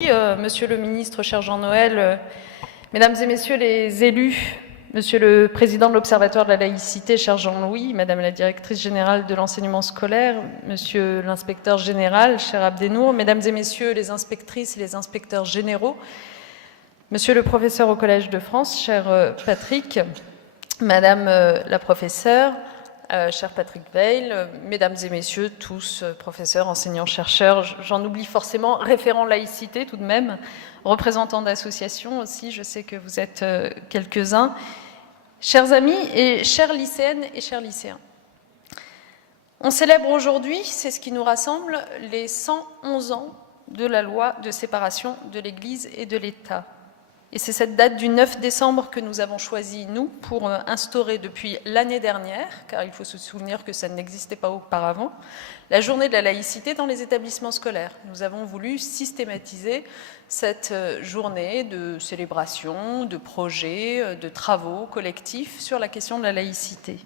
Monsieur le ministre, cher Jean-Noël, Mesdames et Messieurs les élus, Monsieur le Président de l'Observatoire de la laïcité, cher Jean-Louis, Madame la Directrice générale de l'enseignement scolaire, Monsieur l'Inspecteur général, cher Abdenour, Mesdames et Messieurs les inspectrices et les inspecteurs généraux, Monsieur le professeur au Collège de France, cher Patrick, Madame la professeure, cher Patrick Veil, Mesdames et Messieurs, tous, professeurs, enseignants, chercheurs, j'en oublie forcément, référents laïcité tout de même, représentants d'associations aussi, je sais que vous êtes quelques-uns, chers amis et chères lycéennes et chers lycéens. On célèbre aujourd'hui, c'est ce qui nous rassemble, les 111 ans de la loi de séparation de l'Église et de l'État. Et c'est cette date du 9 décembre que nous avons choisi, nous, pour instaurer depuis l'année dernière, car il faut se souvenir que ça n'existait pas auparavant, la journée de la laïcité dans les établissements scolaires. Nous avons voulu systématiser cette journée de célébration, de projets, de travaux collectifs sur la question de la laïcité.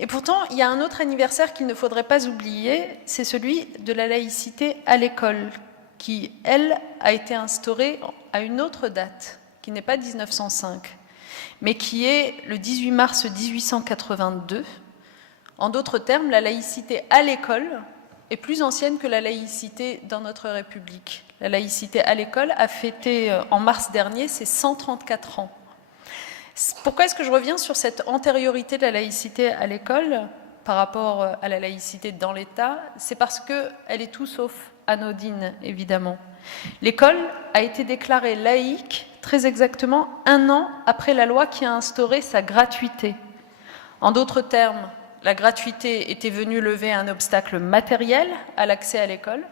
Et pourtant, il y a un autre anniversaire qu'il ne faudrait pas oublier, c'est celui de la laïcité à l'école, qui, elle, a été instaurée à une autre date, qui n'est pas 1905, mais qui est le 18 mars 1882. En d'autres termes, la laïcité à l'école est plus ancienne que la laïcité dans notre République. La laïcité à l'école a fêté en mars dernier ses 134 ans. Pourquoi est-ce que je reviens sur cette antériorité de la laïcité à l'école par rapport à la laïcité dans l'État? C'est parce qu'elle est tout sauf anodine, évidemment. L'école a été déclarée laïque très exactement 1 an après la loi qui a instauré sa gratuité. En d'autres termes, la gratuité était venue lever un obstacle matériel à l'accès à l'école,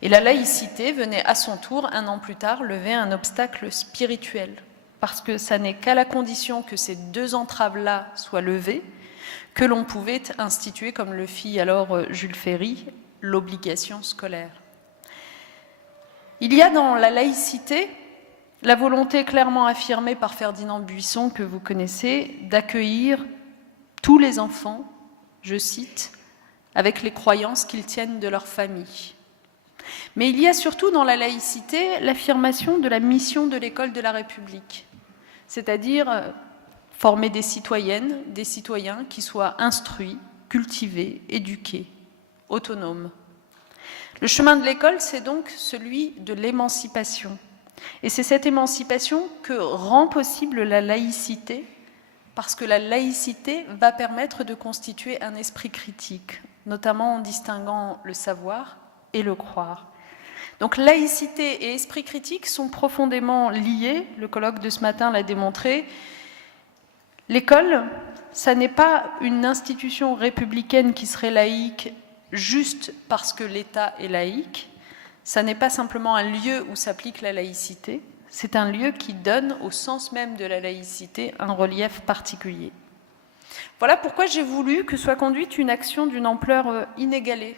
et la laïcité venait à son tour, 1 an plus tard, lever un obstacle spirituel, parce que ça n'est qu'à la condition que ces 2 entraves-là soient levées que l'on pouvait instituer, comme le fit alors Jules Ferry, l'obligation scolaire. Il y a dans la laïcité la volonté clairement affirmée par Ferdinand Buisson, que vous connaissez, d'accueillir tous les enfants, je cite, avec les croyances qu'ils tiennent de leur famille. Mais il y a surtout dans la laïcité l'affirmation de la mission de l'école de la République, c'est-à-dire former des citoyennes, des citoyens qui soient instruits, cultivés, éduqués, autonomes. Le chemin de l'école, c'est donc celui de l'émancipation. Et c'est cette émancipation que rend possible la laïcité, parce que la laïcité va permettre de constituer un esprit critique, notamment en distinguant le savoir et le croire. Donc laïcité et esprit critique sont profondément liés, le colloque de ce matin l'a démontré. L'école, ça n'est pas une institution républicaine qui serait laïque juste parce que l'État est laïque, ça n'est pas simplement un lieu où s'applique la laïcité, c'est un lieu qui donne au sens même de la laïcité un relief particulier. Voilà pourquoi j'ai voulu que soit conduite une action d'une ampleur inégalée,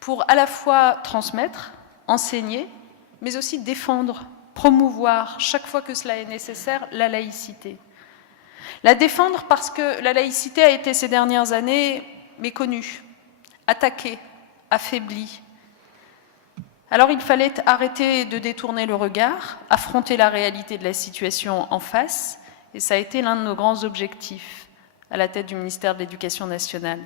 pour à la fois transmettre, enseigner, mais aussi défendre, promouvoir, chaque fois que cela est nécessaire, la laïcité. La défendre parce que la laïcité a été ces dernières années méconnue, attaquée, affaiblie. Alors il fallait arrêter de détourner le regard, affronter la réalité de la situation en face, et ça a été l'un de nos grands objectifs à la tête du ministère de l'Éducation nationale.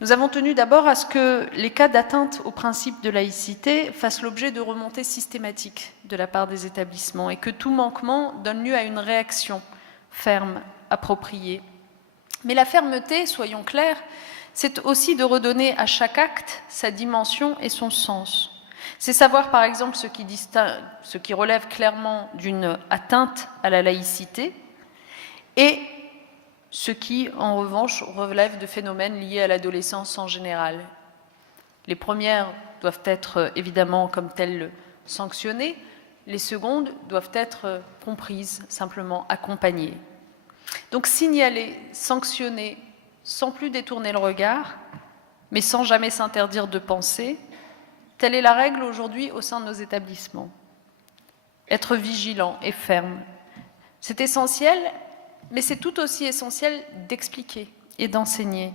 Nous avons tenu d'abord à ce que les cas d'atteinte au principe de laïcité fassent l'objet de remontées systématiques de la part des établissements et que tout manquement donne lieu à une réaction ferme, appropriée. Mais la fermeté, soyons clairs, c'est aussi de redonner à chaque acte sa dimension et son sens. C'est savoir par exemple ce qui relève clairement d'une atteinte à la laïcité et ce qui, en revanche, relève de phénomènes liés à l'adolescence en général. Les premières doivent être évidemment comme telles sanctionnées, les secondes doivent être comprises, simplement accompagnées. Donc signaler, sanctionner, sans plus détourner le regard, mais sans jamais s'interdire de penser, telle est la règle aujourd'hui au sein de nos établissements. Être vigilant et ferme, c'est essentiel, mais c'est tout aussi essentiel d'expliquer et d'enseigner.